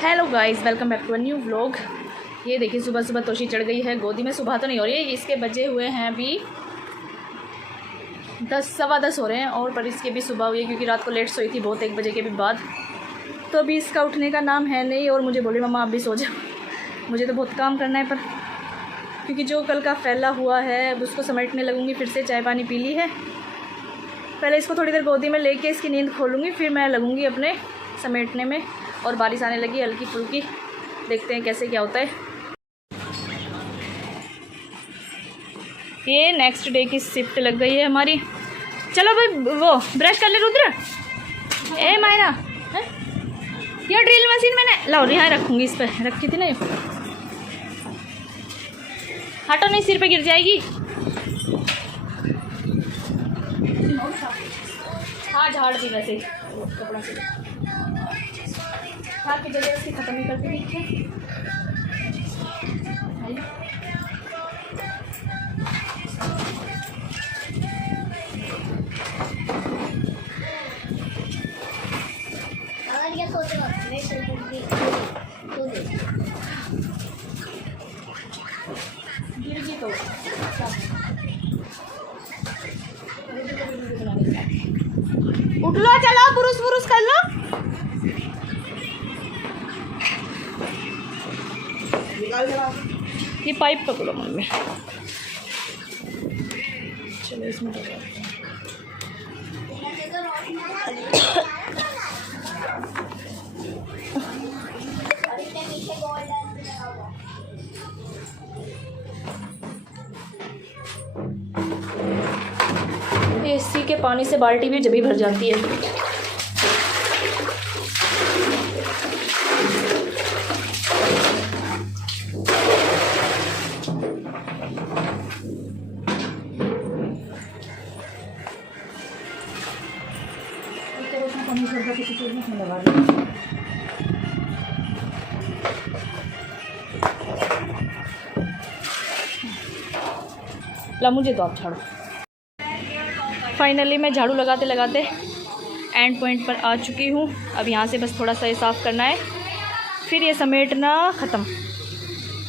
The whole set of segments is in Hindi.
Hello guys, welcome back to a new vlog. ये देखिए सुबह सुबह तोशी चढ़ गई है गोदी में। सुबह तो नहीं हो रही है, इसके बजे हुए हैं अभी 10 सवा 10 हो रहे हैं। और पर इसके भी सुबह हुई है क्योंकि रात को लेट सोई थी बहुत, 1 बजे के भी बाद। तो अभी इसका उठने का नाम है नहीं। और मुझे बोली मम्मा आप भी सो जाओ। मुझे तो बहुत काम करना है, पर क्योंकि जो कल का फैला हुआ है अब उसको समेटने लगूँगी। फिर से चाय पानी पी ली है, पहले इसको थोड़ी देर गोदी में लेके इसकी नींद खोलूँगी, फिर मैं लगूँगी अपने समेटने में। और बारिश आने लगी हल्की फुल्की, देखते हैं कैसे क्या होता है। ये नेक्स्ट डे की शिफ्ट लग गई है हमारी। चलो भाई वो ब्रश कर ले रुद्र। ए मायरा ये ड्रिल मशीन मैंने लाओ यहाँ रखूँगी, इस पर रखी थी ना। हटो नहीं, सिर पे गिर जाएगी। हाँ झाड़ दी वैसे कपड़ा से की जगह उसकी खत्म ही करके देखिए। अगर ये सोचो गिर गई तो उठ लो, चलो पुरुष पुरुष कर लो। ये पाइप पकड़ो मम्मी। चलो इसमें एसी के पानी से बाल्टी भी जभी भर जाती है। किसी चीज़ में लगा ला मुझे तो आप झाड़ू। फाइनली मैं झाड़ू लगाते लगाते एंड पॉइंट पर आ चुकी हूँ। अब यहाँ से बस थोड़ा सा ये साफ़ करना है, फिर ये समेटना ख़त्म।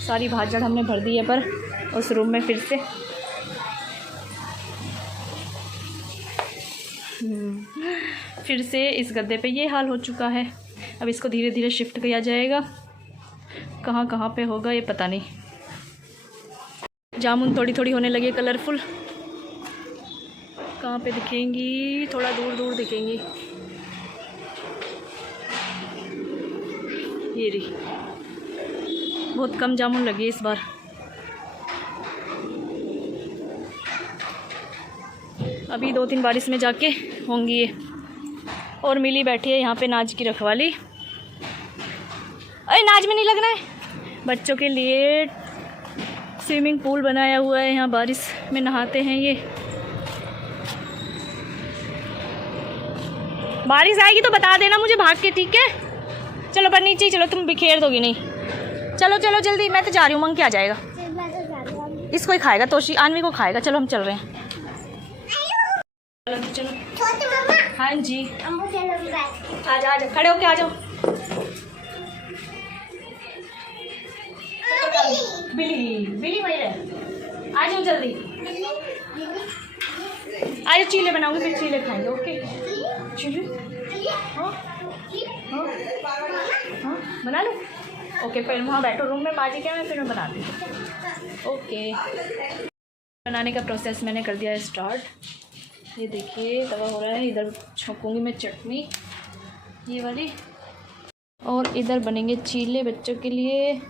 सारी भाजड़ हमने भर दी है पर उस रूम में फिर से फिर से इस गद्दे पे ये हाल हो चुका है। अब इसको धीरे धीरे शिफ्ट किया जाएगा। कहाँ कहाँ पे होगा ये पता नहीं। जामुन थोड़ी थोड़ी होने लगी कलरफुल। कहाँ पे दिखेंगी? थोड़ा दूर दूर दिखेंगी। ये रही, बहुत कम जामुन लगी इस बार। अभी 2-3 बारिश में जाके होंगी ये। और मिली बैठी है यहाँ पे नाज की रखवाली। अरे नाज में नहीं लगना है। बच्चों के लिए स्विमिंग पूल बनाया हुआ है, यहाँ बारिश में नहाते हैं ये। बारिश आएगी तो बता देना मुझे भाग के, ठीक है? चलो पर नीचे ही चलो, तुम बिखेर दोगी नहीं। चलो चलो जल्दी, मैं तो जा रही हूँ। मंग क्या जाएगा? इसको ही खाएगा, तोशी आनवी को खाएगा। चलो हम चल रहे हैं। चलो चलो। हाँ जी आ जा, खड़े होके आ जाओ। बिल्ली बिल्ली वही रहे, आ जाओ जल्दी। आज चीले बनाऊंगी, फिर चीले खाएंगे। ओके चीले हाँ हाँ हाँ बना लो। ओके फिर वहाँ बैठो रूम में, माजी क्या मैं फिर मैं बनाती हूँ। ओके बनाने का प्रोसेस मैंने कर दिया है स्टार्ट। ये देखिए तवा हो रहा है। इधर छोंकूंगी मैं चटनी ये वाली, और इधर बनेंगे चीले बच्चों के लिए।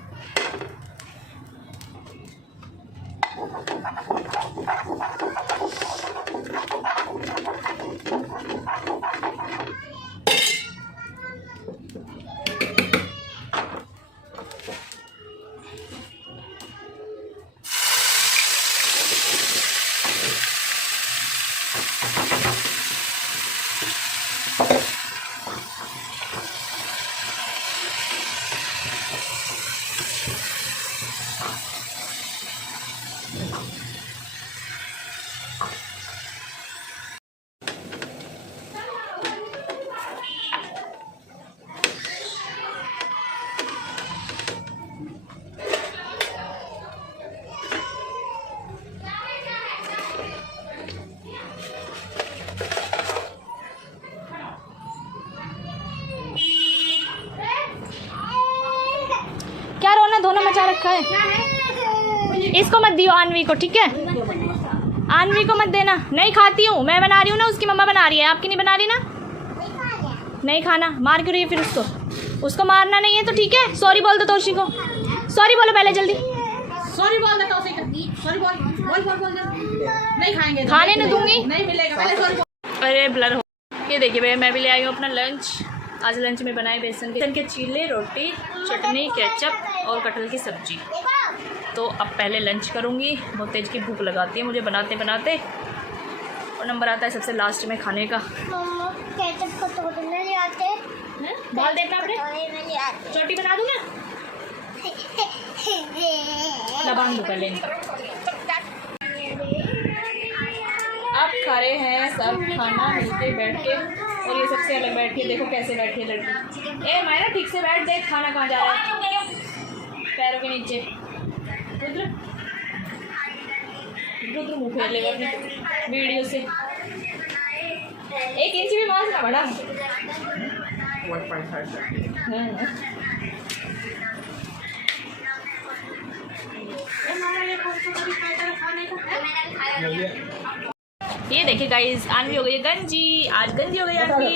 इतना धोना मचा रखा है। इसको मत दियो आनवी को, ठीक है? आनवी को मत देना। नहीं खाती हूँ मैं, बना रही हूँ ना, उसकी मम्मा बना रही है, आपकी नहीं बना रही ना। नहीं खाना। मार क्यों रही है फिर उसको? उसको मारना नहीं है तो ठीक है। सॉरी बोल दो तोशी को, सॉरी बोलो पहले जल्दी। सॉरी बोल दे तोशी को, सॉरी बोल बोल। नहीं खाएंगे, खाने नहीं दूंगी, नहीं मिलेगा, पहले सॉरी। अरे ब्लर हो। ये देखिए भैया, मैं भी ले आई हूँ अपना लंच। आज लंच में बनाए बेसन के चीले, रोटी, चटनी, केचप और कटहल की सब्जी। तो अब पहले लंच करूँगी, बहुत तेज की भूख लगाती है मुझे बनाते बनाते, और नंबर आता है सबसे लास्ट में खाने का। डाल देना आपने, छोटी बना दूँ ना, दबान दो पहले। अब खा रहे हैं सब खाना मिलके बैठ के, और ये सबसे अलग बैठ के देखो कैसे बैठी है लड़की। ए मायरा ठीक से बैठ, देख खाना कहाँ जा रहा है, पैरों के नीचे। रुद्र मुँह फेर लेगा अपनी वीडियो से। 1 इंच भी मांस ना बड़ा। 1.5। ये देखिए गाइस, आनवी हो गई है गंजी। आज गंजी हो गई आनवी।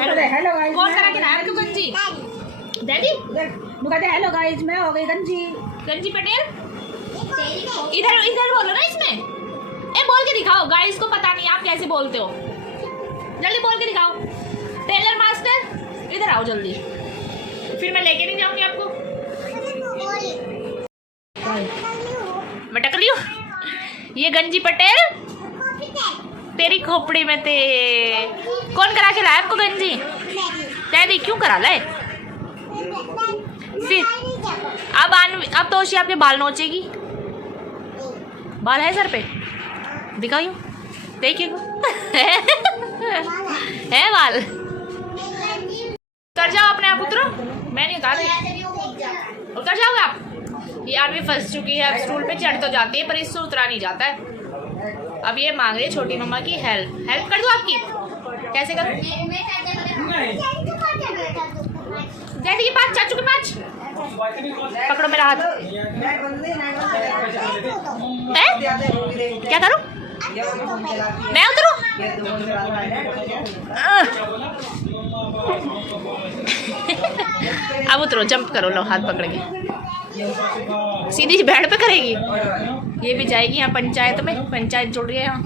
हेलो गाइस, कौन करा के लाया आपको गंजी? डैडी हेलो गाइस, मैं हो गई गंजी। गंजी पटेल। इधर इधर बोलो ना इसमें। ए बोल के दिखाओ, गाइस को पता नहीं आप कैसे बोलते हो, जल्दी बोल के दिखाओ। टेलर मास्टर इधर आओ जल्दी, फिर मैं लेके नहीं जाऊंगी आपको। मैं टकली हूँ। ये गंजी पटेल तेरी खोपड़ी में थे। कौन करा के लाया आपको गंजी? डैडी। क्यों करा लाए? फिर अब तोशी आपके बाल नोचेगी। बाल है सर पे, दिखाइयो, देखिए है बाल। कर जाओ अपने आप, उतरो, मैं नहीं उतार रही। और कर जाओगे आप। ये आदमी फंस चुकी है, अब स्टूल पे चढ़ तो जाती है पर इससे उतरा नहीं जाता है। अब ये मांग रही है छोटी मम्मा की हेल्प कर दो आपकी। कैसे करूँ? डैडी के पास, चाचू के पास। पकड़ो मेरा हाथ। क्या करूँ? मैं उतरूँ? अब उतरो, जंप करो, लो हाथ पकड़ के। सीधी बेड पे करेगी। ये भी जाएगी यहाँ पंचायत में, पंचायत जुड़ रही है यहाँ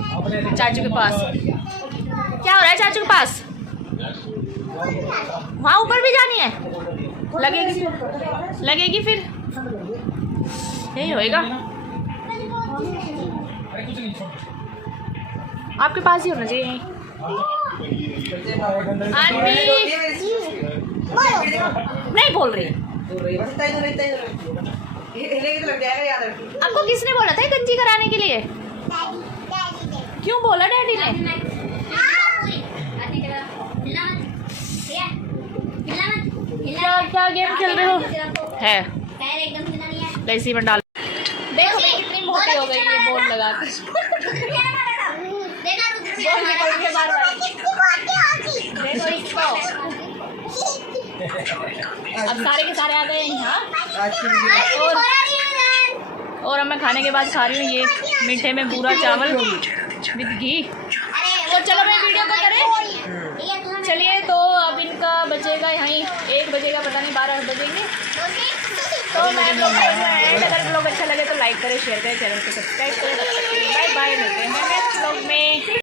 चाचू के पास। क्या हो रहा है चाचू के पास? वहाँ ऊपर भी जानी है, लगेगी फिर यही होएगा। आपके पास ही होना चाहिए यहीं। नहीं बोल रही। आपको किसने बोला था गंजी कराने के लिए? क्यों बोला डैडी ने? क्या गेम खेल रहे हो? है इसी में डाल। देखो कितनी मोटी हो गई है बोल लगा के। देखो इसको, अब सारे के सारे आ गए यहाँ। और अब मैं खाने के बाद खा रही हूँ ये मीठे में पूरा चावल विद घी। तो चलो मैं वीडियो को करें। चलिए, तो अब इनका बचेगा यहीं 1 बजेगा, पता नहीं 12 बजेंगे। तो मैं ब्लॉग अगर ब्लॉग अच्छा लगे तो लाइक करें, शेयर करें, चैनल को सब्सक्राइब करें। बाय बाय, मिलते हैं नेक्स्ट ब्लॉग में।